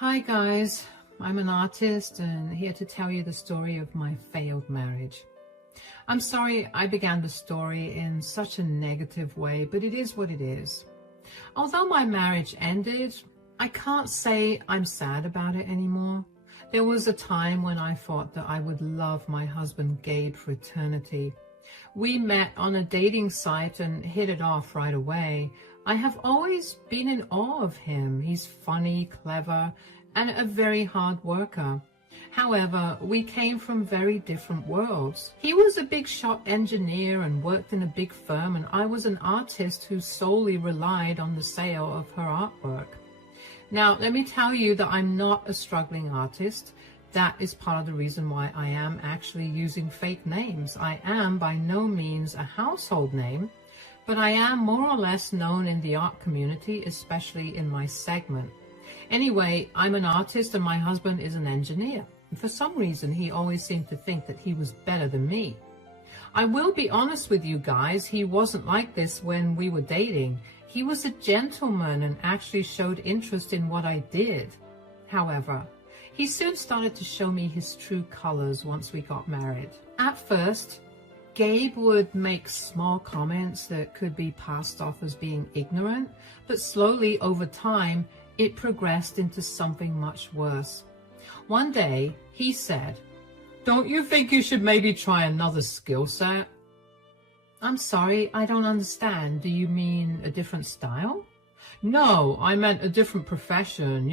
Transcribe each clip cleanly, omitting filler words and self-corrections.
Hi guys, I'm an artist and here to tell you the story of my failed marriage. I'm sorry I began the story in such a negative way, but it is what it is. Although my marriage ended, I can't say I'm sad about it anymore. There was a time when I thought that I would love my husband Gabe for eternity. We met on a dating site and hit it off right away. I have always been in awe of him. He's funny, clever, and a very hard worker. However, we came from very different worlds. He was a big shot engineer and worked in a big firm, and I was an artist who solely relied on the sale of her artwork. Now, let me tell you that I'm not a struggling artist. That is part of the reason why I am actually using fake names. I am by no means a household name, but I am more or less known in the art community, especially in my segment. Anyway, I'm an artist and my husband is an engineer. For some reason, he always seemed to think that he was better than me. I will be honest with you guys, he wasn't like this when we were dating. He was a gentleman and actually showed interest in what I did. However, he soon started to show me his true colors once we got married. At first, Gabe would make small comments that could be passed off as being ignorant, but slowly over time, it progressed into something much worse. One day, he said, "Don't you think you should maybe try another skill set?" I'm sorry, I don't understand. Do you mean a different style? No, I meant a different profession,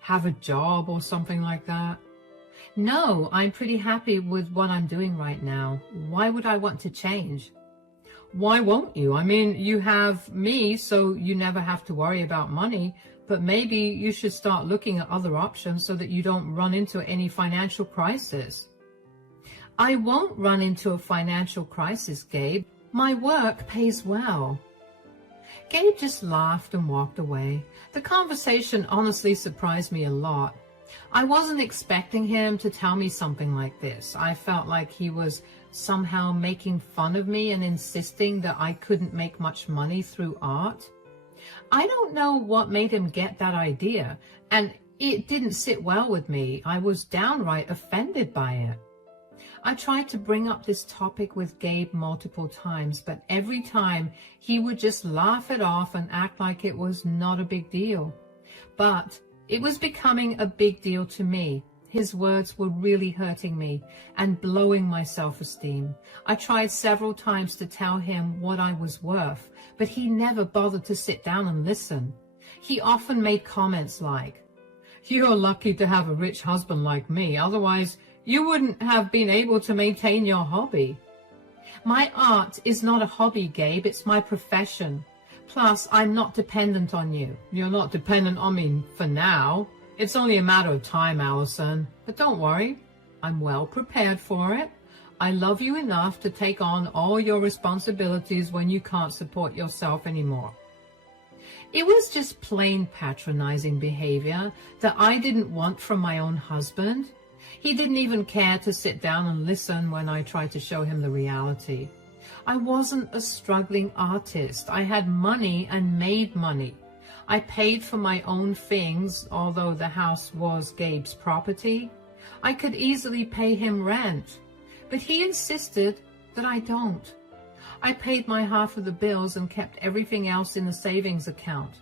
have a job or something like that. No, I'm pretty happy with what I'm doing right now. Why would I want to change? Why won't you? I mean, you have me, so you never have to worry about money, but maybe you should start looking at other options so that you don't run into any financial crisis. I won't run into a financial crisis, Gabe. My work pays well. Gabe just laughed and walked away. The conversation honestly surprised me a lot. I wasn't expecting him to tell me something like this. I felt like he was somehow making fun of me and insisting that I couldn't make much money through art. I don't know what made him get that idea, and it didn't sit well with me. I was downright offended by it. I tried to bring up this topic with Gabe multiple times, but every time he would just laugh it off and act like it was not a big deal. But it was becoming a big deal to me. His words were really hurting me and blowing my self-esteem. I tried several times to tell him what I was worth, but he never bothered to sit down and listen. He often made comments like, "You're lucky to have a rich husband like me, otherwise you wouldn't have been able to maintain your hobby." My art is not a hobby, Gabe, it's my profession. Plus, I'm not dependent on you. You're not dependent on me for now. It's only a matter of time, Allison. But don't worry, I'm well prepared for it. I love you enough to take on all your responsibilities when you can't support yourself anymore. It was just plain patronizing behavior that I didn't want from my own husband. He didn't even care to sit down and listen when I tried to show him the reality. I wasn't a struggling artist. I had money and made money. I paid for my own things, although the house was Gabe's property. I could easily pay him rent, but he insisted that I don't. I paid my half of the bills and kept everything else in the savings account.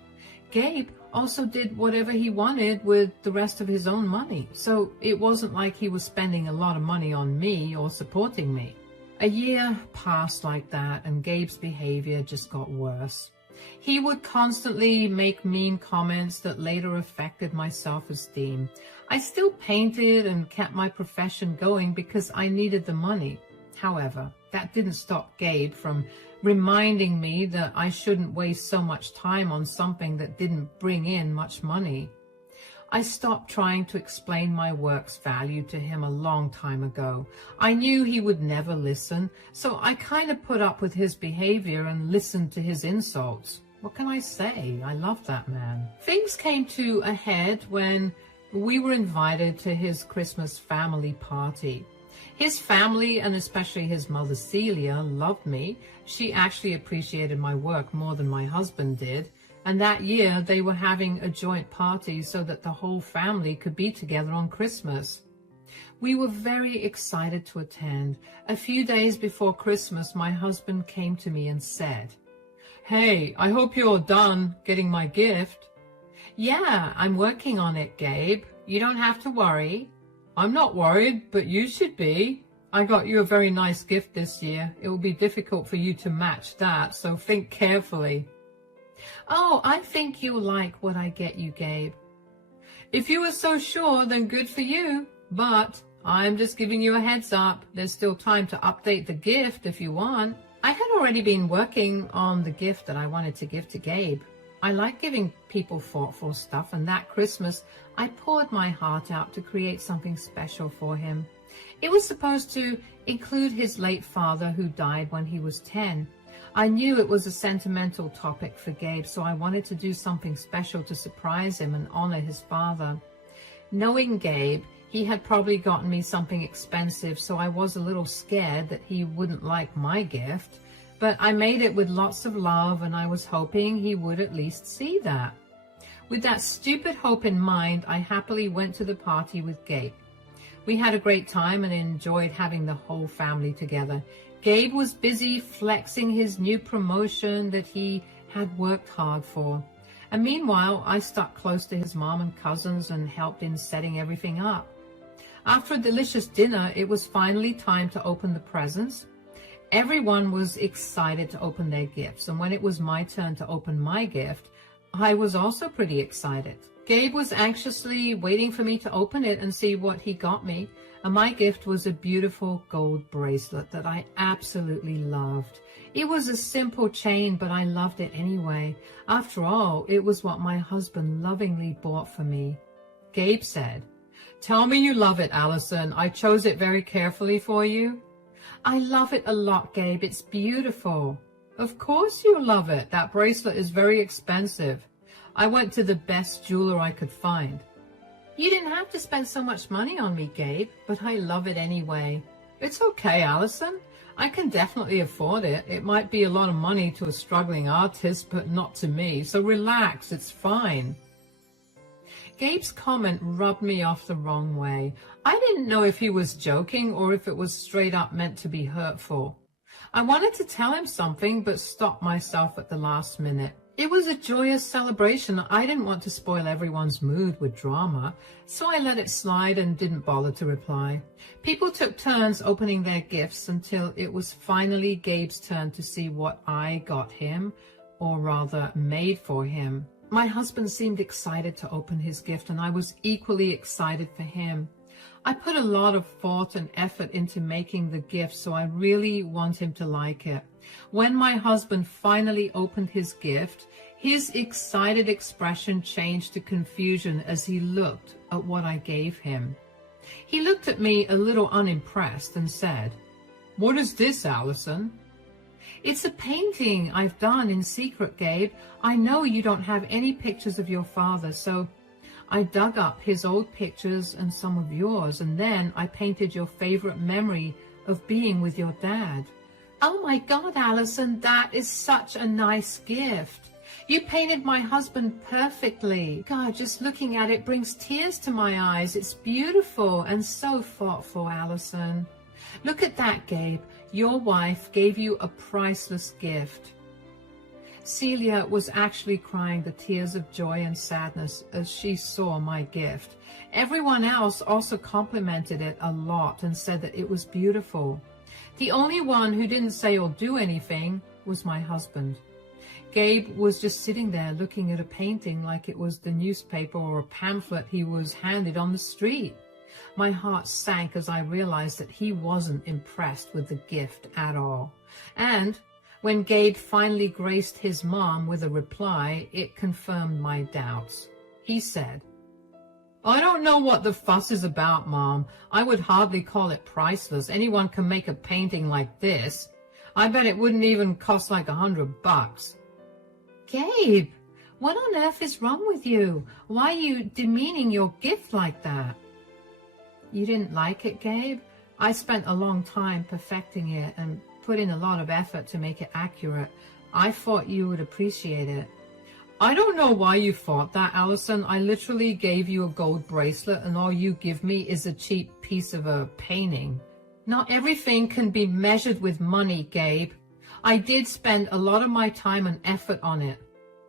Gabe also did whatever he wanted with the rest of his own money, so it wasn't like he was spending a lot of money on me or supporting me. A year passed like that, and Gabe's behavior just got worse. He would constantly make mean comments that later affected my self-esteem. I still painted and kept my profession going because I needed the money. However, that didn't stop Gabe from reminding me that I shouldn't waste so much time on something that didn't bring in much money. I stopped trying to explain my work's value to him a long time ago. I knew he would never listen, so I kind of put up with his behavior and listened to his insults. What can I say? I love that man. Things came to a head when we were invited to his Christmas family party. His family, and especially his mother Celia, loved me. She actually appreciated my work more than my husband did. And that year they were having a joint party so that the whole family could be together on Christmas. We were very excited to attend. A few days before Christmas, my husband came to me and said, "Hey, I hope you're done getting my gift." "Yeah, I'm working on it, Gabe. You don't have to worry." "I'm not worried, but you should be. I got you a very nice gift this year. It will be difficult for you to match that, so think carefully." "Oh, I think you'll like what I get you, Gabe." "If you were so sure, then good for you. But I'm just giving you a heads up. There's still time to update the gift if you want." I had already been working on the gift that I wanted to give to Gabe. I like giving people thoughtful stuff, and that Christmas I poured my heart out to create something special for him. It was supposed to include his late father who died when he was 10. I knew it was a sentimental topic for Gabe, so I wanted to do something special to surprise him and honor his father. Knowing Gabe, he had probably gotten me something expensive, so I was a little scared that he wouldn't like my gift. But I made it with lots of love, and I was hoping he would at least see that. With that stupid hope in mind, I happily went to the party with Gabe. We had a great time and enjoyed having the whole family together. Gabe was busy flexing his new promotion that he had worked hard for. And meanwhile, I stuck close to his mom and cousins and helped in setting everything up. After a delicious dinner, it was finally time to open the presents. Everyone was excited to open their gifts, and when it was my turn to open my gift, I was also pretty excited. Gabe was anxiously waiting for me to open it and see what he got me, and my gift was a beautiful gold bracelet that I absolutely loved. It was a simple chain, but I loved it anyway. After all, it was what my husband lovingly bought for me. Gabe said, "Tell me you love it, Allison. I chose it very carefully for you." "I love it a lot, Gabe. It's beautiful." "Of course you love it. That bracelet is very expensive. I went to the best jeweler I could find." "You didn't have to spend so much money on me, Gabe, but I love it anyway." "It's okay, Allison. I can definitely afford it. It might be a lot of money to a struggling artist, but not to me, so relax. It's fine." Gabe's comment rubbed me off the wrong way. I didn't know if he was joking or if it was straight up meant to be hurtful. I wanted to tell him something, but stopped myself at the last minute. It was a joyous celebration. I didn't want to spoil everyone's mood with drama, so I let it slide and didn't bother to reply. People took turns opening their gifts until it was finally Gabe's turn to see what I got him, or rather made for him. My husband seemed excited to open his gift, and I was equally excited for him. I put a lot of thought and effort into making the gift, so I really want him to like it. When my husband finally opened his gift, his excited expression changed to confusion as he looked at what I gave him. He looked at me a little unimpressed and said, "What is this, Allison?" "It's a painting I've done in secret, Gabe. I know you don't have any pictures of your father, so I dug up his old pictures and some of yours, and then I painted your favorite memory of being with your dad." "Oh my God, Allison, that is such a nice gift. You painted my husband perfectly. God, just looking at it brings tears to my eyes. It's beautiful and so thoughtful, Allison. Look at that, Gabe. Your wife gave you a priceless gift." Celia was actually crying the tears of joy and sadness as she saw my gift. Everyone else also complimented it a lot and said that it was beautiful. The only one who didn't say or do anything was my husband. Gabe was just sitting there looking at a painting like it was the newspaper or a pamphlet he was handed on the street. My heart sank as I realized that he wasn't impressed with the gift at all. And when Gabe finally graced his mom with a reply, it confirmed my doubts. He said, "I don't know what the fuss is about, Mom. I would hardly call it priceless. Anyone can make a painting like this. I bet it wouldn't even cost like $100. "Gabe, what on earth is wrong with you? Why are you demeaning your gift like that?" "You didn't like it, Gabe? I spent a long time perfecting it and put in a lot of effort to make it accurate. I thought you would appreciate it." I don't know why you thought that, Allison. I literally gave you a gold bracelet and all you give me is a cheap piece of a painting. Not everything can be measured with money, Gabe. I did spend a lot of my time and effort on it.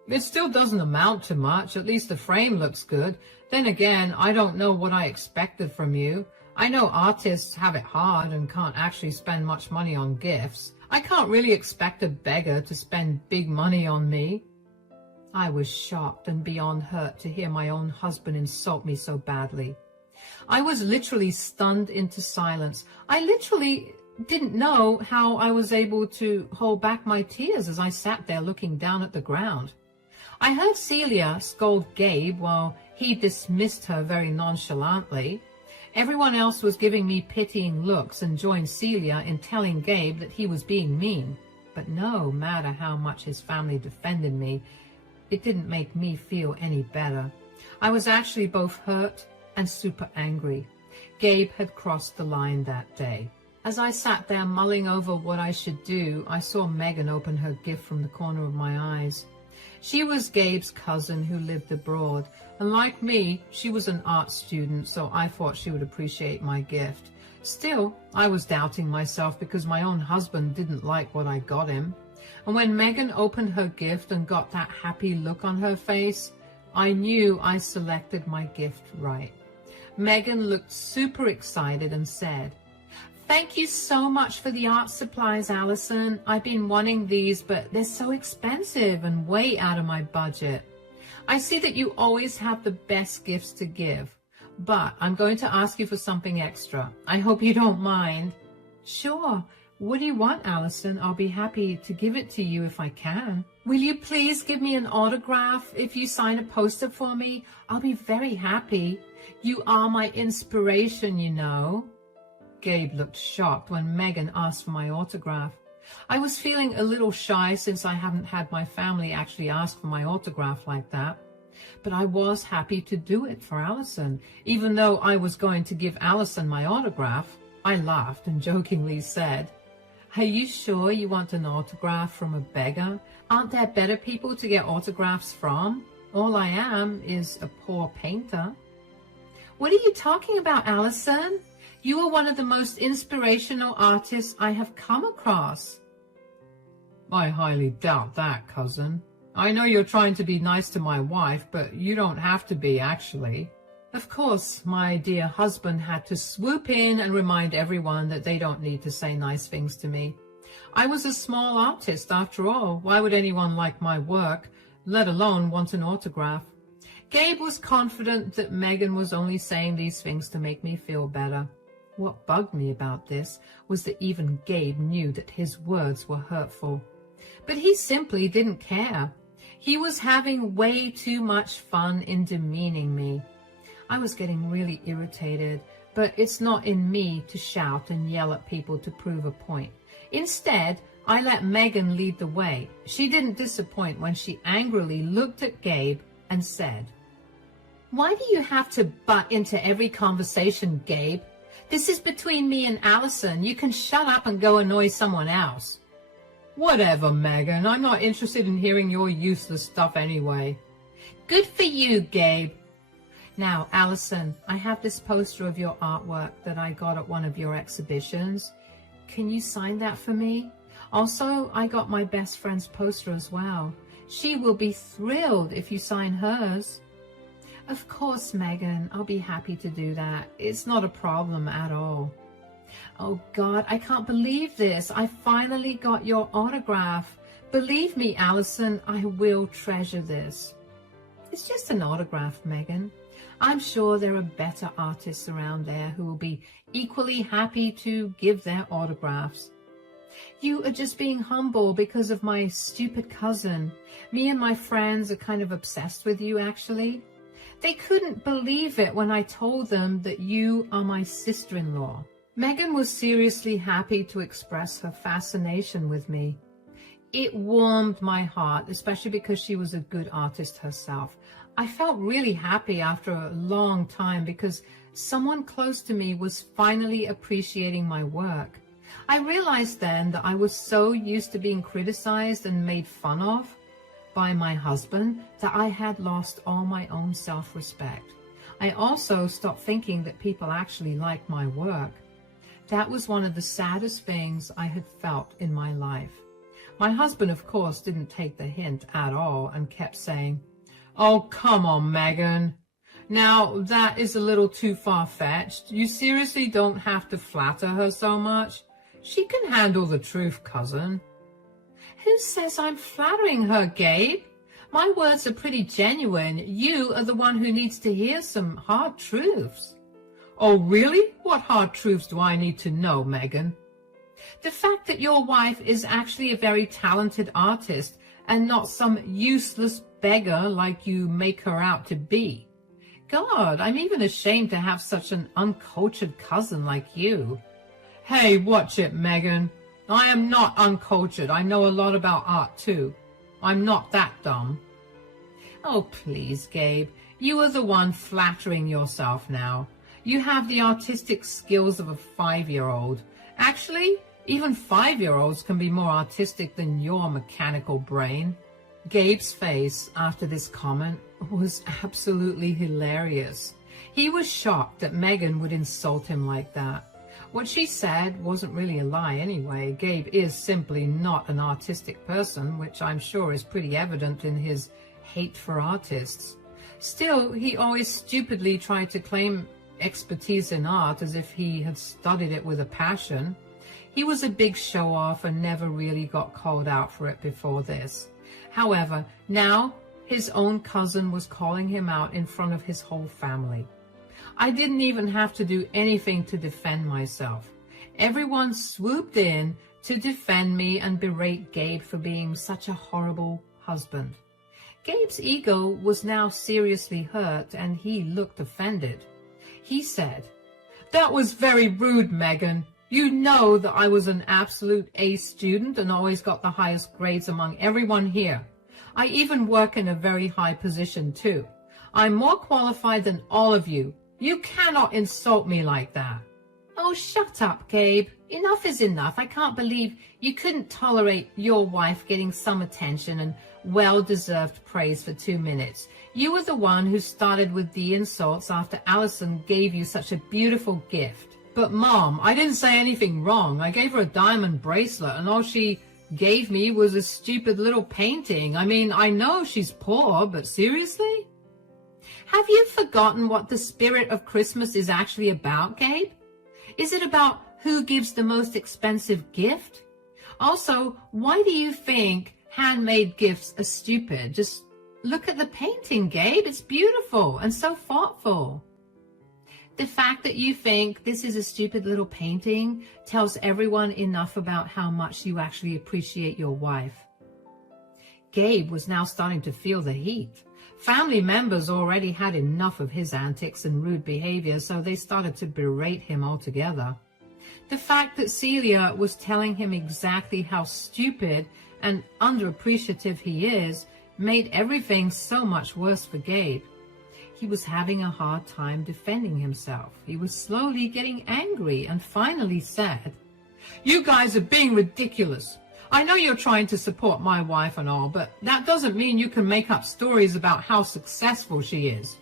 It still doesn't amount to much. At least the frame looks good. Then again, I don't know what I expected from you. I know artists have it hard and can't actually spend much money on gifts. I can't really expect a beggar to spend big money on me. I was shocked and beyond hurt to hear my own husband insult me so badly. I was literally stunned into silence. I literally didn't know how I was able to hold back my tears as I sat there looking down at the ground. I heard Celia scold Gabe while he dismissed her very nonchalantly. Everyone else was giving me pitying looks and joined Celia in telling Gabe that he was being mean. But no matter how much his family defended me, it didn't make me feel any better. I was actually both hurt and super angry. Gabe had crossed the line that day. As I sat there mulling over what I should do, I saw Megan open her gift from the corner of my eyes. She was Gabe's cousin who lived abroad, and like me, she was an art student, so I thought she would appreciate my gift. Still, I was doubting myself because my own husband didn't like what I got him. And when Megan opened her gift and got that happy look on her face, I knew I selected my gift right. Megan looked super excited and said, "Thank you so much for the art supplies, Allison. I've been wanting these, but they're so expensive and way out of my budget. I see that you always have the best gifts to give, but I'm going to ask you for something extra. I hope you don't mind." "Sure. What do you want, Allison? I'll be happy to give it to you if I can." "Will you please give me an autograph? If you sign a poster for me, I'll be very happy. You are my inspiration, you know." Gabe looked shocked when Megan asked for my autograph. I was feeling a little shy since I haven't had my family actually ask for my autograph like that. But I was happy to do it for Allison, even though I was going to give Allison my autograph. I laughed and jokingly said, "Are you sure you want an autograph from a beggar? Aren't there better people to get autographs from? All I am is a poor painter." "What are you talking about, Allison? You are one of the most inspirational artists I have come across." "I highly doubt that, cousin. I know you're trying to be nice to my wife, but you don't have to be, actually." Of course, my dear husband had to swoop in and remind everyone that they don't need to say nice things to me. I was a small artist, after all. Why would anyone like my work, let alone want an autograph? Gabe was confident that Megan was only saying these things to make me feel better. What bugged me about this was that even Gabe knew that his words were hurtful. But he simply didn't care. He was having way too much fun in demeaning me. I was getting really irritated, but it's not in me to shout and yell at people to prove a point. Instead, I let Megan lead the way. She didn't disappoint when she angrily looked at Gabe and said, "Why do you have to butt into every conversation, Gabe? This is between me and Allison. You can shut up and go annoy someone else." "Whatever, Megan. I'm not interested in hearing your useless stuff anyway." "Good for you, Gabe. Now, Allison, I have this poster of your artwork that I got at one of your exhibitions. Can you sign that for me? Also, I got my best friend's poster as well. She will be thrilled if you sign hers." "Of course, Megan. I'll be happy to do that. It's not a problem at all." "Oh, God, I can't believe this. I finally got your autograph. Believe me, Allison, I will treasure this." "It's just an autograph, Megan. I'm sure there are better artists around there who will be equally happy to give their autographs." "You are just being humble because of my stupid cousin. Me and my friends are kind of obsessed with you, actually. They couldn't believe it when I told them that you are my sister-in-law." Megan was seriously happy to express her fascination with me. It warmed my heart, especially because she was a good artist herself. I felt really happy after a long time because someone close to me was finally appreciating my work. I realized then that I was so used to being criticized and made fun of. by my husband that I had lost all my own self-respect. I also stopped thinking that people actually liked my work. That was one of the saddest things I had felt in my life. My husband, of course, didn't take the hint at all and kept saying, "Oh, come on, Megan. Now, that is a little too far-fetched. You seriously don't have to flatter her so much. She can handle the truth, cousin." Who says I'm flattering her, Gabe? My words are pretty genuine. You are the one who needs to hear some hard truths. Oh, really? What hard truths do I need to know, Megan? The fact that your wife is actually a very talented artist and not some useless beggar like you make her out to be. God, I'm even ashamed to have such an uncultured cousin like you. Hey, watch it, Megan. I am not uncultured. I know a lot about art, too. I'm not that dumb. Oh, please, Gabe. You are the one flattering yourself now. You have the artistic skills of a 5-year-old. Actually, even 5-year-olds can be more artistic than your mechanical brain. Gabe's face after this comment was absolutely hilarious. He was shocked that Megan would insult him like that. What she said wasn't really a lie anyway. Gabe is simply not an artistic person, which I'm sure is pretty evident in his hate for artists. Still, he always stupidly tried to claim expertise in art as if he had studied it with a passion. He was a big show-off and never really got called out for it before this. However, now his own cousin was calling him out in front of his whole family. I didn't even have to do anything to defend myself. Everyone swooped in to defend me and berate Gabe for being such a horrible husband. Gabe's ego was now seriously hurt and he looked offended. He said, "That was very rude, Megan. You know that I was an absolute A student and always got the highest grades among everyone here. I even work in a very high position too. I'm more qualified than all of you. You cannot insult me like that." Oh, shut up, Gabe. Enough is enough. I can't believe you couldn't tolerate your wife getting some attention and well-deserved praise for 2 minutes. You were the one who started with the insults after Allison gave you such a beautiful gift. But, Mom, I didn't say anything wrong. I gave her a diamond bracelet, and all she gave me was a stupid little painting. I mean, I know she's poor, but seriously? Have you forgotten what the spirit of Christmas is actually about, Gabe? Is it about who gives the most expensive gift? Also, why do you think handmade gifts are stupid? Just look at the painting, Gabe. It's beautiful and so thoughtful. The fact that you think this is a stupid little painting tells everyone enough about how much you actually appreciate your wife. Gabe was now starting to feel the heat. Family members already had enough of his antics and rude behavior, so they started to berate him altogether. The fact that Celia was telling him exactly how stupid and underappreciative he is made everything so much worse for Gabe. He was having a hard time defending himself. He was slowly getting angry and finally said, "You guys are being ridiculous. I know you're trying to support my wife and all, but that doesn't mean you can make up stories about how successful she is."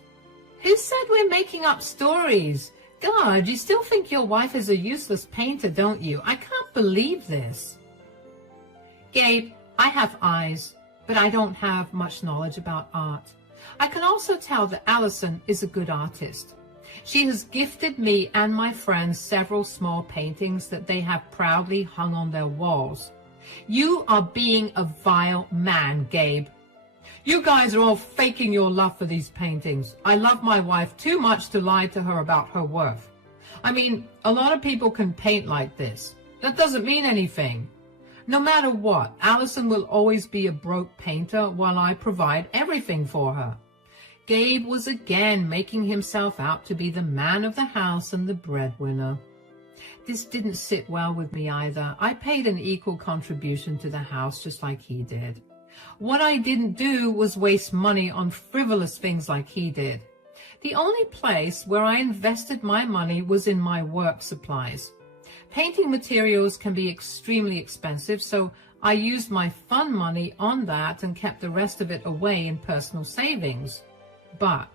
Who said we're making up stories? God, you still think your wife is a useless painter, don't you? I can't believe this. Gabe, I have eyes, but I don't have much knowledge about art. I can also tell that Allison is a good artist. She has gifted me and my friends several small paintings that they have proudly hung on their walls. You are being a vile man, Gabe. You guys are all faking your love for these paintings. I love my wife too much to lie to her about her worth. I mean, a lot of people can paint like this. That doesn't mean anything. No matter what, Allison will always be a broke painter while I provide everything for her. Gabe was again making himself out to be the man of the house and the breadwinner. This didn't sit well with me either. I paid an equal contribution to the house just like he did. What I didn't do was waste money on frivolous things like he did. The only place where I invested my money was in my work supplies. Painting materials can be extremely expensive, so I used my fun money on that and kept the rest of it away in personal savings. But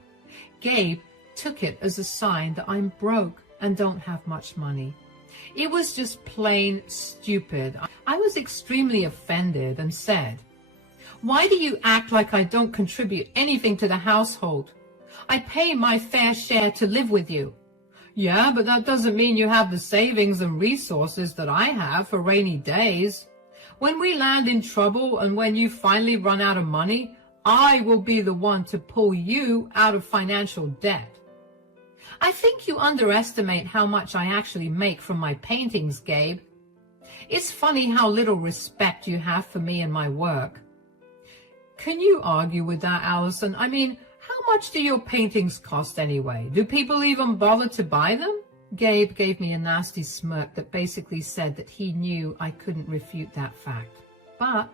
Gabe took it as a sign that I'm broke and don't have much money. It was just plain stupid. I was extremely offended and said, "Why do you act like I don't contribute anything to the household? I pay my fair share to live with you." "Yeah, but that doesn't mean you have the savings and resources that I have for rainy days. When we land in trouble and when you finally run out of money, I will be the one to pull you out of financial debt." "I think you underestimate how much I actually make from my paintings, Gabe. It's funny how little respect you have for me and my work." Can you argue with that, Allison? I mean, how much do your paintings cost anyway? Do people even bother to buy them? Gabe gave me a nasty smirk that basically said that he knew I couldn't refute that fact. But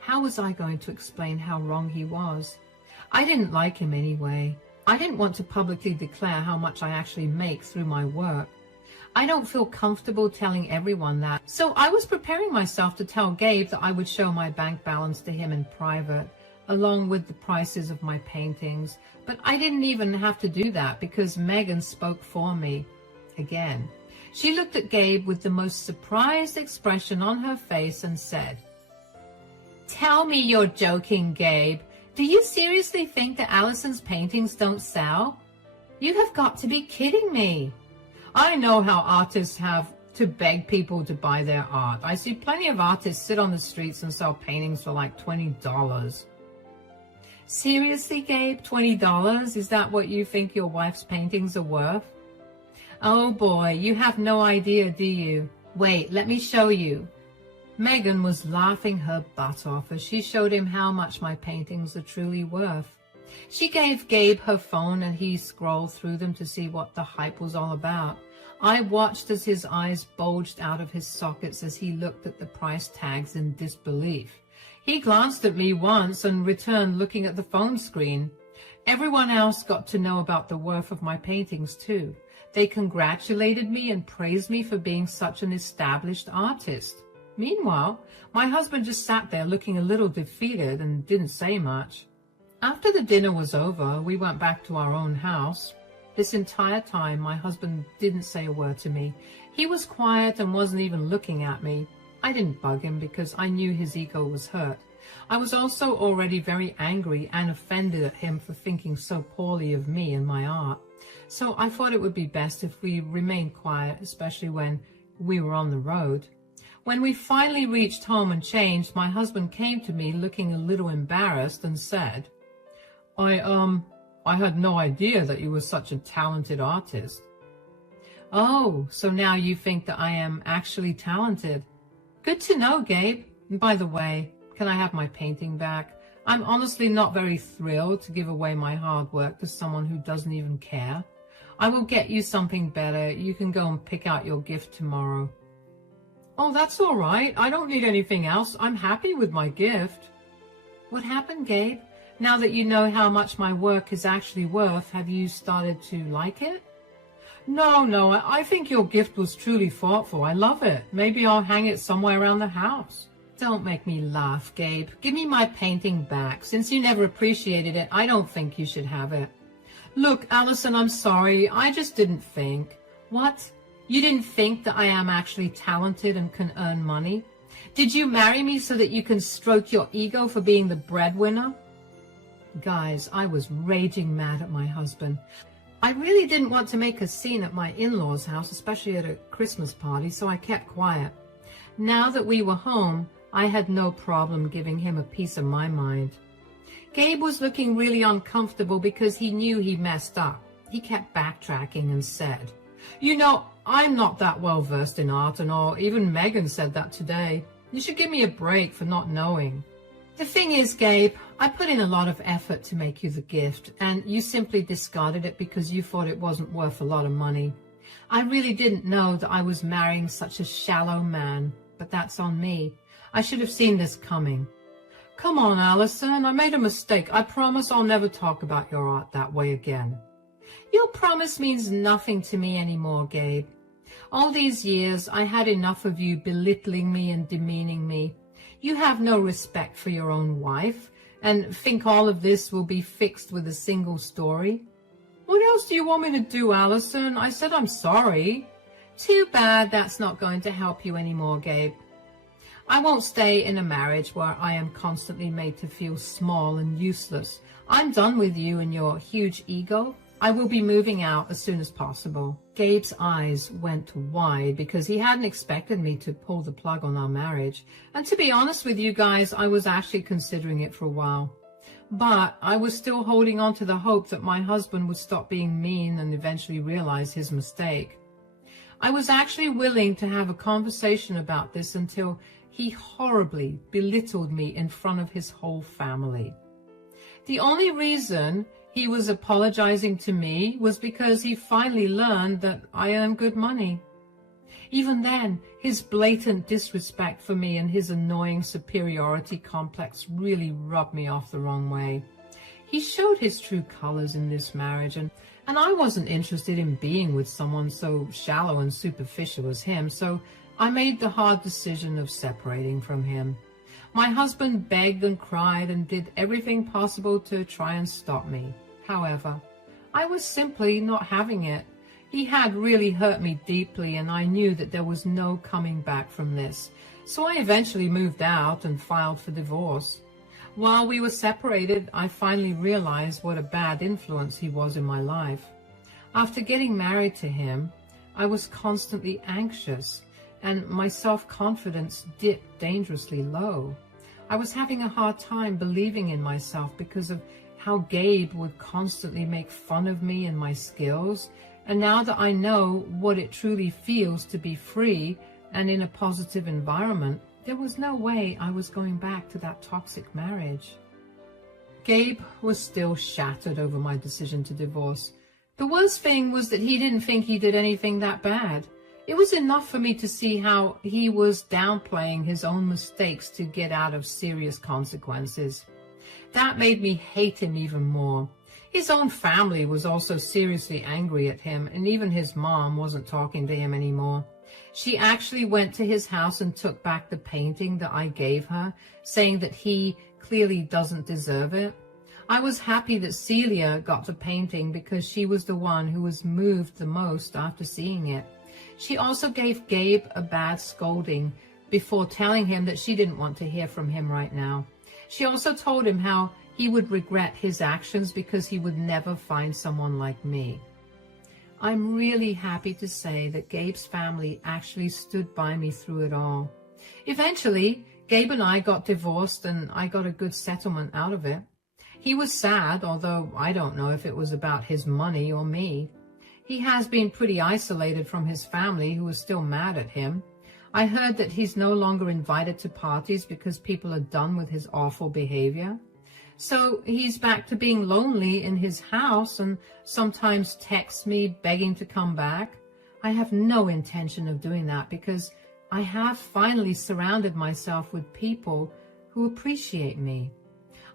how was I going to explain how wrong he was? I didn't like him anyway. I didn't want to publicly declare how much I actually make through my work. I don't feel comfortable telling everyone that. So I was preparing myself to tell Gabe that I would show my bank balance to him in private, along with the prices of my paintings. But I didn't even have to do that because Megan spoke for me. Again, she looked at Gabe with the most surprised expression on her face and said, "Tell me you're joking, Gabe. Do you seriously think that Allison's paintings don't sell? You have got to be kidding me. I know how artists have to beg people to buy their art. I see plenty of artists sit on the streets and sell paintings for like $20. Seriously, Gabe, $20? Is that what you think your wife's paintings are worth? Oh boy, you have no idea, do you? Wait, let me show you." Megan was laughing her butt off as she showed him how much my paintings are truly worth. She gave Gabe her phone and he scrolled through them to see what the hype was all about. I watched as his eyes bulged out of his sockets as he looked at the price tags in disbelief. He glanced at me once and returned looking at the phone screen. Everyone else got to know about the worth of my paintings too. They congratulated me and praised me for being such an established artist. Meanwhile, my husband just sat there looking a little defeated and didn't say much. After the dinner was over, we went back to our own house. This entire time, my husband didn't say a word to me. He was quiet and wasn't even looking at me. I didn't bug him because I knew his ego was hurt. I was also already very angry and offended at him for thinking so poorly of me and my art. So I thought it would be best if we remained quiet, especially when we were on the road. When we finally reached home and changed, my husband came to me looking a little embarrassed and said, I had no idea that you were such a talented artist." "Oh, so now you think that I am actually talented? Good to know, Gabe. And by the way, can I have my painting back? I'm honestly not very thrilled to give away my hard work to someone who doesn't even care. I will get you something better. You can go and pick out your gift tomorrow." "Oh, that's all right. I don't need anything else. I'm happy with my gift." "What happened, Gabe? Now that you know how much my work is actually worth, have you started to like it?" No, I think your gift was truly thoughtful. I love it. Maybe I'll hang it somewhere around the house." "Don't make me laugh, Gabe. Give me my painting back. Since you never appreciated it, I don't think you should have it." "Look, Allison, I'm sorry. I just didn't think." "What? You didn't think that I am actually talented and can earn money? Did you marry me so that you can stroke your ego for being the breadwinner?" Guys, I was raging mad at my husband. I really didn't want to make a scene at my in-laws' house, especially at a Christmas party, so I kept quiet. Now that we were home, I had no problem giving him a piece of my mind. Gabe was looking really uncomfortable because he knew he messed up. He kept backtracking and said, "You know, I'm not that well versed in art and all. Even Megan said that today. You should give me a break for not knowing." "The thing is, Gabe, I put in a lot of effort to make you the gift, and you simply discarded it because you thought it wasn't worth a lot of money. I really didn't know that I was marrying such a shallow man, but that's on me. I should have seen this coming." "Come on, Allison, I made a mistake. I promise I'll never talk about your art that way again." "Your promise means nothing to me anymore, Gabe. All these years, I had enough of you belittling me and demeaning me. You have no respect for your own wife and think all of this will be fixed with a single story. What else do you want me to do, Allison? I said I'm sorry. Too bad that's not going to help you anymore, Gabe. I won't stay in a marriage where I am constantly made to feel small and useless. I'm done with you and your huge ego. I will be moving out as soon as possible. Gabe's eyes went wide because he hadn't expected me to pull the plug on our marriage. And to be honest with you guys, I was actually considering it for a while. But I was still holding on to the hope that my husband would stop being mean and eventually realize his mistake. I was actually willing to have a conversation about this until he horribly belittled me in front of his whole family. The only reason he was apologizing to me was because he finally learned that I earn good money. Even then, his blatant disrespect for me and his annoying superiority complex really rubbed me off the wrong way. He showed his true colors in this marriage, and I wasn't interested in being with someone so shallow and superficial as him, so I made the hard decision of separating from him. My husband begged and cried and did everything possible to try and stop me. However, I was simply not having it. He had really hurt me deeply, and I knew that there was no coming back from this. So I eventually moved out and filed for divorce. While we were separated, I finally realized what a bad influence he was in my life. After getting married to him, I was constantly anxious, and my self-confidence dipped dangerously low. I was having a hard time believing in myself because of how Gabe would constantly make fun of me and my skills. And now that I know what it truly feels to be free and in a positive environment, there was no way I was going back to that toxic marriage. Gabe was still shattered over my decision to divorce. The worst thing was that he didn't think he did anything that bad. It was enough for me to see how he was downplaying his own mistakes to get out of serious consequences. That made me hate him even more. His own family was also seriously angry at him, and even his mom wasn't talking to him anymore. She actually went to his house and took back the painting that I gave her, saying that he clearly doesn't deserve it. I was happy that Celia got the painting because she was the one who was moved the most after seeing it. She also gave Gabe a bad scolding before telling him that she didn't want to hear from him right now. She also told him how he would regret his actions because he would never find someone like me. I'm really happy to say that Gabe's family actually stood by me through it all. Eventually, Gabe and I got divorced, and I got a good settlement out of it. He was sad, although I don't know if it was about his money or me. He has been pretty isolated from his family, who are still mad at him. I heard that he's no longer invited to parties because people are done with his awful behavior. So he's back to being lonely in his house and sometimes texts me begging to come back. I have no intention of doing that because I have finally surrounded myself with people who appreciate me.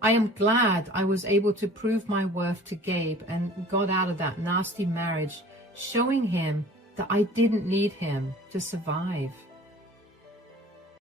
I am glad I was able to prove my worth to Gabe and got out of that nasty marriage, showing him that I didn't need him to survive.